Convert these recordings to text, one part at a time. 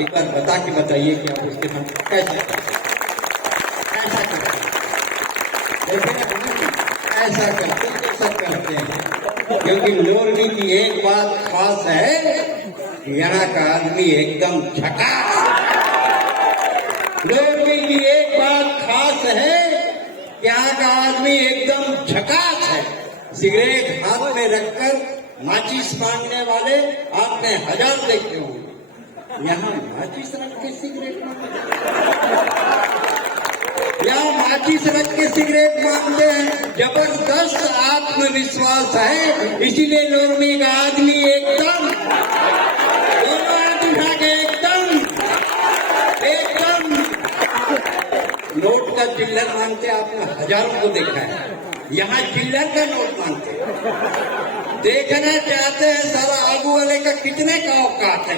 एक बार बता के बताइए कि आप उसके साथ कैसा करते हैं। ऐसा करते हैं क्योंकि लोरमी की एक बात खास है, यहाँ का आदमी एकदम झकास। लोरमी की एक बात खास है, यहाँ का आदमी एकदम झकास है। सिगरेट हाथ में रखकर माचिस मांगने वाले आपने हजार देखे होंगे, यहाँ माचिस रख के सिगरेट यहाँ माचिस रख के सिगरेट मांगते हैं। जबरदस्त आत्मविश्वास है, इसीलिए लोरमी का आदमी एकदम दोनों हाथ उठा के एकदम नोट का चिल्लर मांगते। आपने हजारों को देखा है, यहाँ चिल्लर का नोट मांगते। देखना चाहते हैं सारा आगू वाले का कितने का औकात है।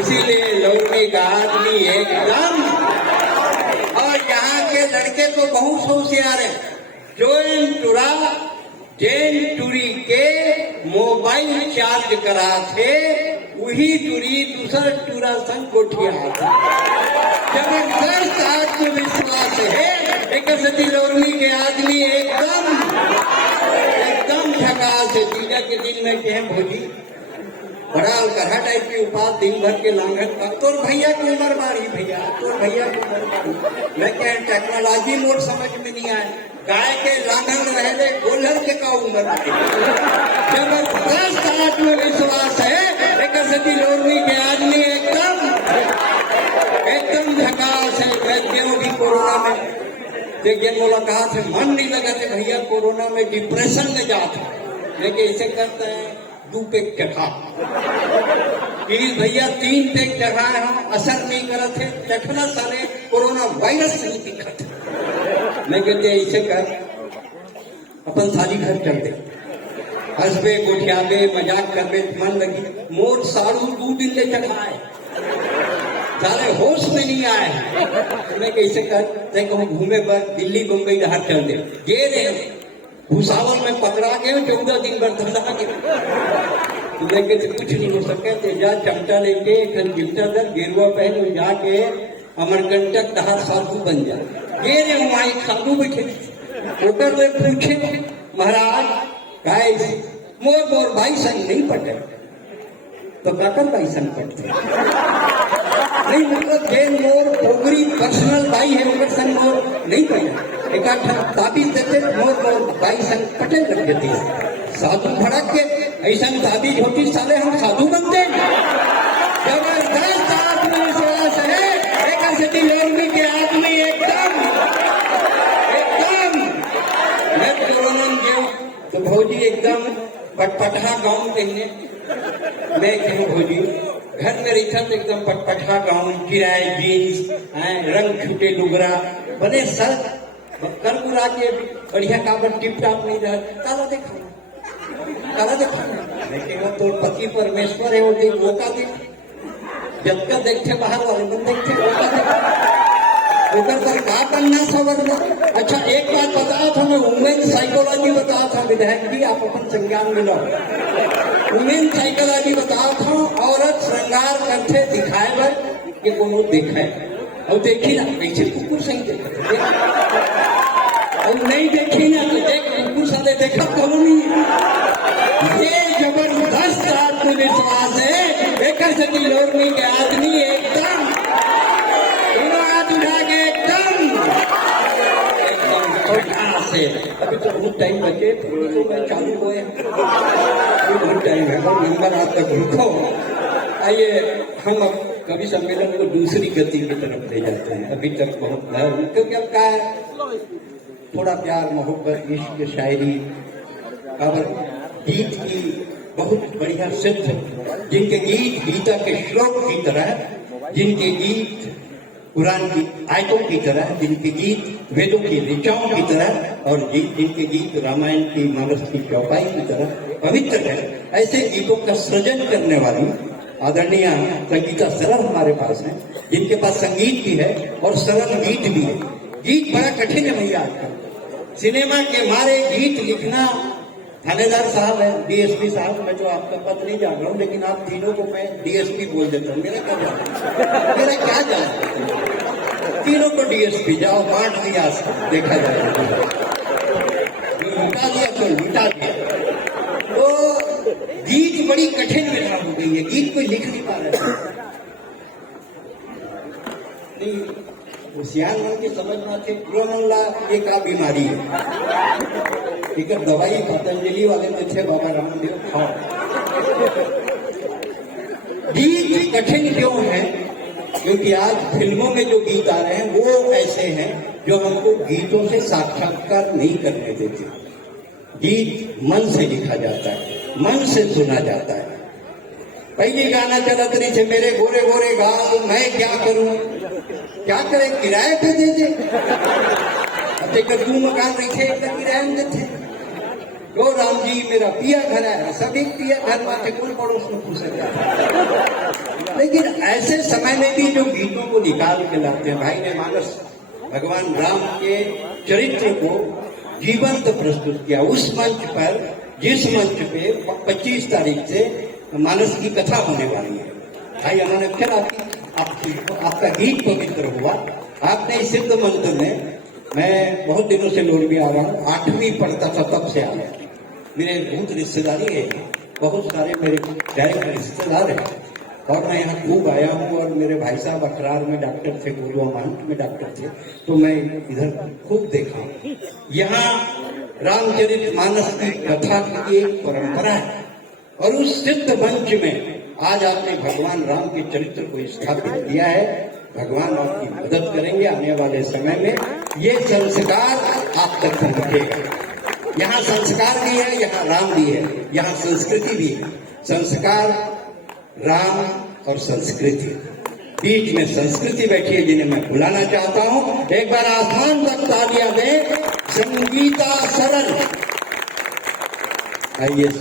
इसीलिए लोरमी का आदमी एकदम। और यहाँ के लड़के तो बहुत होशियार है। जैन टूरी के मोबाइल चार्ज करा थे, वही टूरी दूसरा टूरा संग कोठिया था। जबरदस्त आत्मविश्वास है। एक सती लोरमी के आदमी एकदम झकास है। तीजा के दिन में कहें भोजी बड़ा अलकहा टाइप की उपास दिन भर के लांघन का, तोर भैया की उम्र बारी भैया, तोर भैया की उम्र बारी। मैं कह टेक्नोलॉजी मोर समझ में नहीं आए, गाय के लांघन रहने गोलर के का उम्र बारी। जबरदस्त आत्मविश्वास है। एक सती लोरमी के आदमी एकदम झकास है। वैद्यों भी कोरोना में देखिए मुलाकात है, मन नहीं लगा थे भैया कोरोना में डिप्रेशन में जाता, लेकिन इसे करते हैं 2 पेग चखा। भैया 3 पेग चखाए हम, असर नहीं करते थे, चखना सारे कोरोना वायरस नहीं दिखत। मैं कहते इसे कर अपन शादी घर चल दे, हंसबे गोठियाबे मजाक करबे मन लगी। मोर सारू 2 दिन ले चखाए, सारे होश में नहीं आए। मैं कैसे कर कहूँ घूमे पर दिल्ली बम्बई जहाँ चल दे। ये रे भूसावल में पकड़ा गए 14 दिन भर धंधा के। लेके तो कुछ नहीं हो सके, ते जा चमटा लेके गिफ्टर दर गेरुआ पहन जाके अमरकंटक दहा साधु बन जा। ये रे हमारी साधु बैठे होटल में पूछे महाराज गाइस मोर भाई संग नहीं पटे, तो काकर भाई संग पटते नहीं, मतलब जैन मोर पोगरी पर्सनल भाई है, उनके संग मोर नहीं पड़े। एक ताबीज देते मोर भाई संग पटे लग जाती है। साधु भड़क के ऐसा ताबीज होती, साले हम साधु बनते हैं। जबरदस्त आत्मविश्वास है। एक सती लोरमी के आदमी एकदम मैं कोरोना तो भौजी एकदम पटपटा गाँव कहिए। मैं कहूँ भौजी घर में रही था तो एकदम पटपटा गाँव, किराए जीन्स रंग छूटे लुगरा बने सर कर बुरा के बढ़िया काबर टिप टाप नहीं रहा। काला देखा मैं तो पति परमेश्वर है, वो देख वो का देख जब तक देखते बाहर वाले बन देखते पर का करना सबर में। अच्छा एक बात बताया था मैं, वुमेन साइकोलॉजी बताया था विधायक जी, आप अपन संज्ञान मिलो। वुमेन साइकोलॉजी बताया था, औरत श्रृंगार करते दिखाए बर ये को देखा है और देखी ना कैसे कुकुर सही देखा और नहीं देखी ना तो देख कुकुर साले देखा करो नहीं। ये जबरदस्त आत्मविश्वास है। एक सती लोरमी के आदमी एकदम दोनों हाथ उठा के एकदम से। अभी तो बहुत टाइम बचे, तो मैं चालू हुए बहुत टाइम है, नंबर आज तक रुको। आइए हम अब कवि सम्मेलन को दूसरी गति की तरफ ले जाते हैं। अभी तक बहुत क्योंकि अब क्या है, थोड़ा प्यार मोहब्बत इश्क शायरी और गीत की बहुत बढ़िया सिद्ध, जिनके गीत गीता के श्लोक की तरह, जिनके गीत कुरान की आयतों की तरह, जिनके गीत वेदों की ऋचाओं की तरह और जिनके गीत रामायण की मानस की चौपाई की तरह पवित्र है, ऐसे गीतों का सृजन करने वाली आदरणीय संगीता सरल हमारे पास है, जिनके पास संगीत भी है और सरल गीत भी है। गीत बड़ा कठिन है भैया आजकल, सिनेमा के मारे गीत लिखना थानेदार साहब है, डीएसपी साहब, मैं जो आपका पद नहीं जान रहा हूँ, लेकिन आप तीनों को मैं डीएसपी बोल देता हूँ। मेरा क्या जान, तीनों को डीएसपी, जाओ बांट दिया, देखा जाए, लुटा दिया तो लुटा दिया। तो गीत बड़ी कठिन विधा हो गई है, गीत कोई लिख नहीं पा रहा है। होशियार मन की समझना थे, प्रोमल्ला ये का बीमारी है, एक दवाई पतंजलि वाले में थे बाबा रामदेव, खाओ। गीत कठिन क्यों है? क्योंकि आज फिल्मों में जो गीत आ रहे हैं वो ऐसे हैं जो हमको गीतों से साक्षात्कार नहीं करने देते। गीत मन से लिखा जाता है, मन से सुना जाता है। पहली गाना चला तरी थे, मेरे गोरे गोरे गाल मैं क्या करूं, क्या करे, किराए पे दे दे, तू मकान रखे किराए में देते। ओ राम जी मेरा पिया घर है, सभी पिया घर बाटे कोई पड़ोस में पूछ सकता। लेकिन ऐसे समय में भी जो गीतों को निकाल के लाते हैं, भाई ने मानस भगवान राम के चरित्र को जीवंत प्रस्तुत किया उस मंच पर, जिस मंच पे 25 तारीख से मानस की कथा होने वाली है। भाई अमन अक्षर आपका गीत पवित्र हुआ। आपने इस सिद्ध मंत्र में, मैं बहुत दिनों से लोड भी आ रहा हूँ, 8वीं पढ़ता था तब से आ गया। मेरे बहुत रिश्तेदारी है, बहुत सारे मेरे डायरेक्ट रिश्तेदार हैं, और मैं यहाँ खूब आया हूँ। और मेरे भाई साहब अखरार में डॉक्टर थे, गुरुआ महंत में डॉक्टर थे, तो मैं इधर खूब देखा। यहाँ रामचरित मानस की कथा की एक परंपरा है, और उस सिद्ध मंच में आज आपने भगवान राम के चरित्र को स्थापित किया है। भगवान आपकी मदद करेंगे आने वाले समय में। ये संस्कार आप तक पहुंचेगा। यहाँ संस्कार भी है, यहाँ राम भी है, यहाँ संस्कृति भी है। संस्कार, राम और संस्कृति, बीच में संस्कृति बैठी है, जिन्हें मैं बुलाना चाहता हूँ। एक बार आसमान तक तालियां दें, संगीता सरल। आइए।